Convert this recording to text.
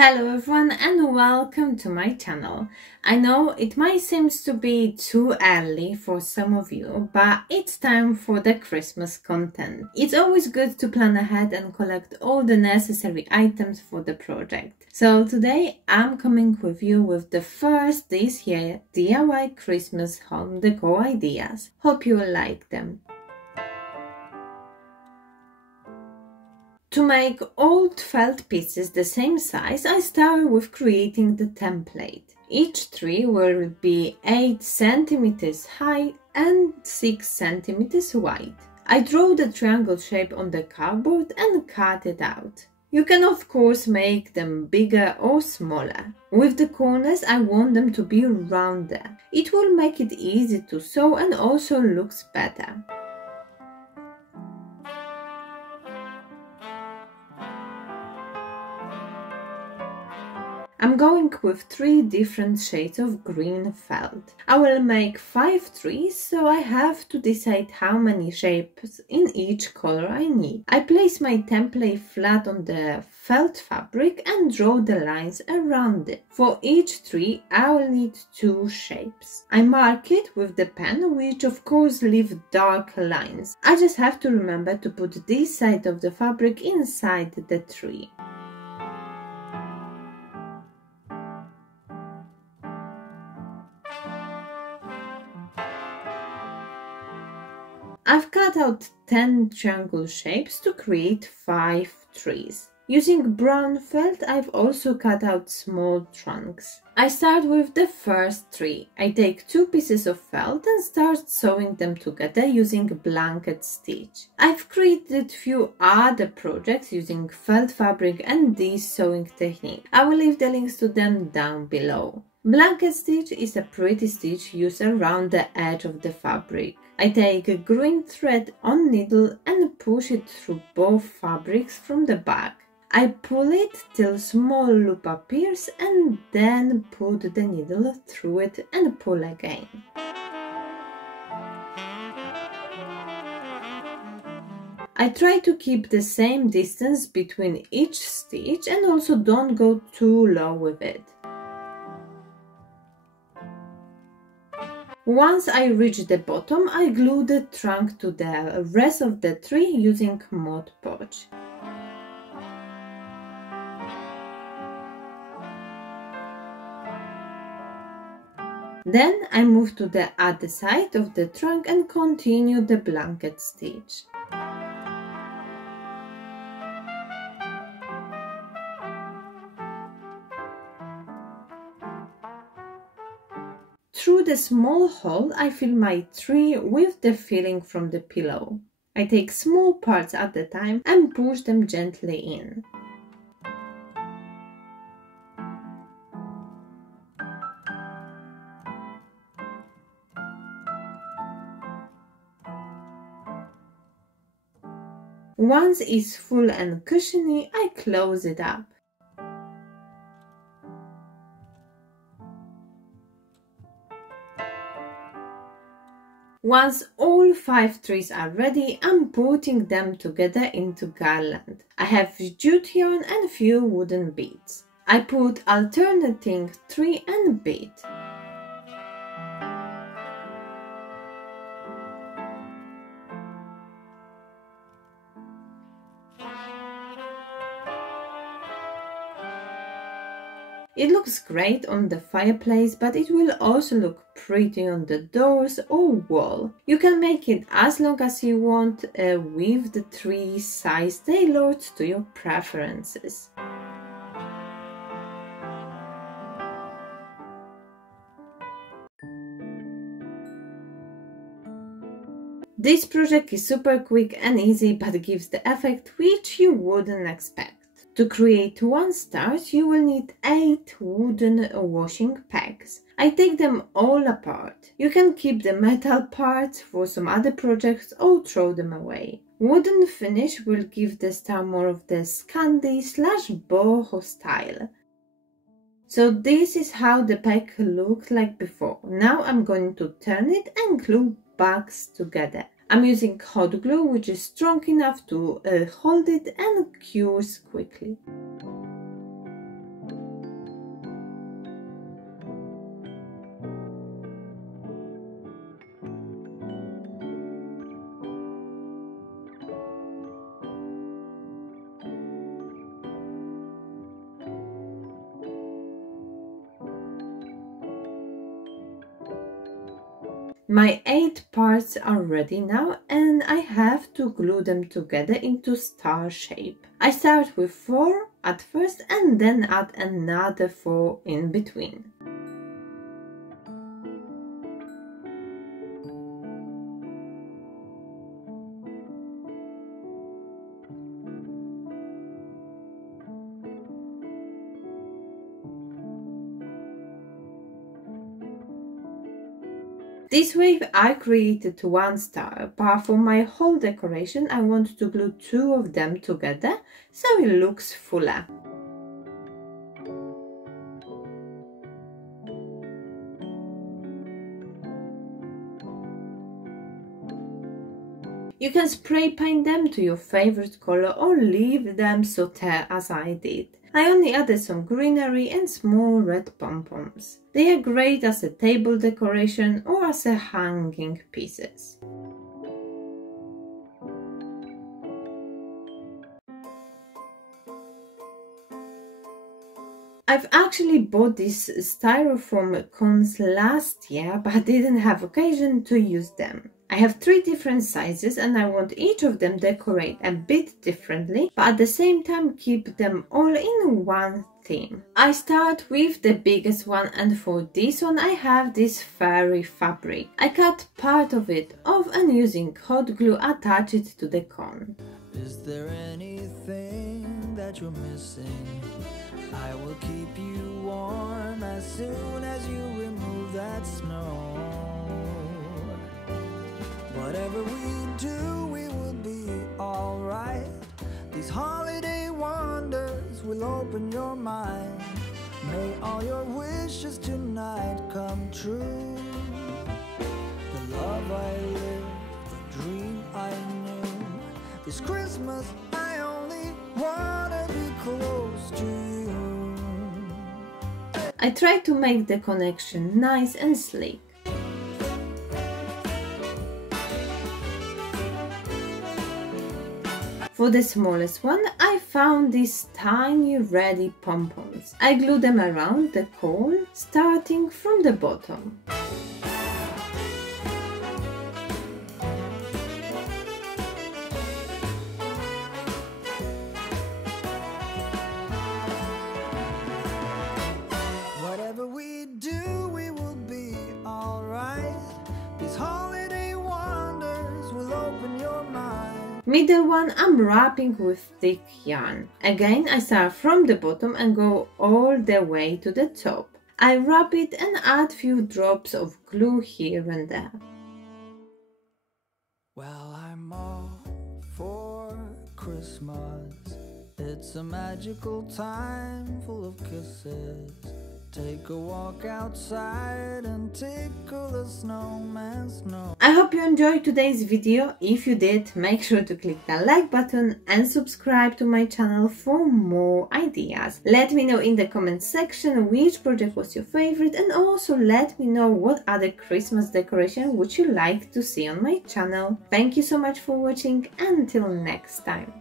Hello everyone and welcome to my channel. I know it might seem to be too early for some of you, but it's time for the Christmas content. It's always good to plan ahead and collect all the necessary items for the project. So today I'm coming with you with the first this year DIY Christmas home decor ideas. Hope you will like them. To make old felt pieces the same size, I start with creating the template. Each tree will be 8 cm high and 6 cm wide. I draw the triangle shape on the cardboard and cut it out. You can of course make them bigger or smaller. With the corners I want them to be rounder. It will make it easy to sew and also looks better. I'm going with 3 different shades of green felt. I will make 5 trees, so I have to decide how many shapes in each color I need. I place my template flat on the felt fabric and draw the lines around it. For each tree, I will need 2 shapes. I mark it with the pen, which of course leave dark lines. I just have to remember to put this side of the fabric inside the tree. I've cut out 10 triangle shapes to create 5 trees. Using brown felt, I've also cut out small trunks. I start with the first tree. I take 2 pieces of felt and start sewing them together using blanket stitch. I've created few other projects using felt fabric and this sewing technique. I will leave the links to them down below. Blanket stitch is a pretty stitch used around the edge of the fabric. I take a green thread on needle and push it through both fabrics from the back. I pull it till small loop appears and then put the needle through it and pull again. I try to keep the same distance between each stitch and also don't go too low with it. Once I reach the bottom, I glue the trunk to the rest of the tree using Mod Podge. Then I move to the other side of the trunk and continue the blanket stitch. Through the small hole, I fill my tree with the filling from the pillow. I take small parts at a time and push them gently in. Once it's full and cushiony, I close it up. Once all 5 trees are ready, I'm putting them together into garland. I have jute yarn and a few wooden beads. I put alternating tree and bead. It looks great on the fireplace, but it will also look pretty on the doors or wall. You can make it as long as you want with the tree size tailored to your preferences. This project is super quick and easy, but gives the effect which you wouldn't expect. To create one start, you will need 8 wooden washing pegs. I take them all apart. You can keep the metal parts for some other projects or throw them away. Wooden finish will give the star more of the Scandi/boho style. So this is how the peg looked like before. Now I'm going to turn it and glue bags together. I'm using hot glue, which is strong enough to hold it and cures quickly. My 8 parts are ready now and I have to glue them together into star shape. I start with 4 at first and then add another 4 in between. This way I created 1 star, but for my whole decoration I want to glue 2 of them together so it looks fuller. You can spray paint them to your favorite color or leave them sauté as I did. I only added some greenery and small red pom-poms. They are great as a table decoration or as a hanging pieces. I've actually bought these styrofoam cones last year, but I didn't have occasion to use them. I have 3 different sizes and I want each of them decorate a bit differently, but at the same time keep them all in one theme. I start with the biggest one, and for this one I have this fairy fabric. I cut part of it off and using hot glue attach it to the cone. Is there anything that you're missing? I will keep you warm as soon as you remove that snow. Whatever we do, we will be alright. These holiday wonders will open your mind. May all your wishes tonight come true. The love I lived, the dream I knew. This Christmas I only wanna be close to you. I try to make the connection nice and sleek. For the smallest one, I found these tiny ready pom-poms. I glue them around the cone, starting from the bottom. Whatever we do, we will be alright. These holiday wonders will open your mind. Middle one I'm wrapping with thick yarn. Again I start from the bottom and go all the way to the top. I wrap it and add few drops of glue here and there. Well, I'm all for Christmas. It's a magical time full of kisses. Take a walk outside and tickle the snowman's nose. I hope you enjoyed today's video. If you did, make sure to click the like button and subscribe to my channel for more ideas. Let me know in the comment section which project was your favorite, and also let me know what other Christmas decoration would you like to see on my channel. Thank you so much for watching. Until next time.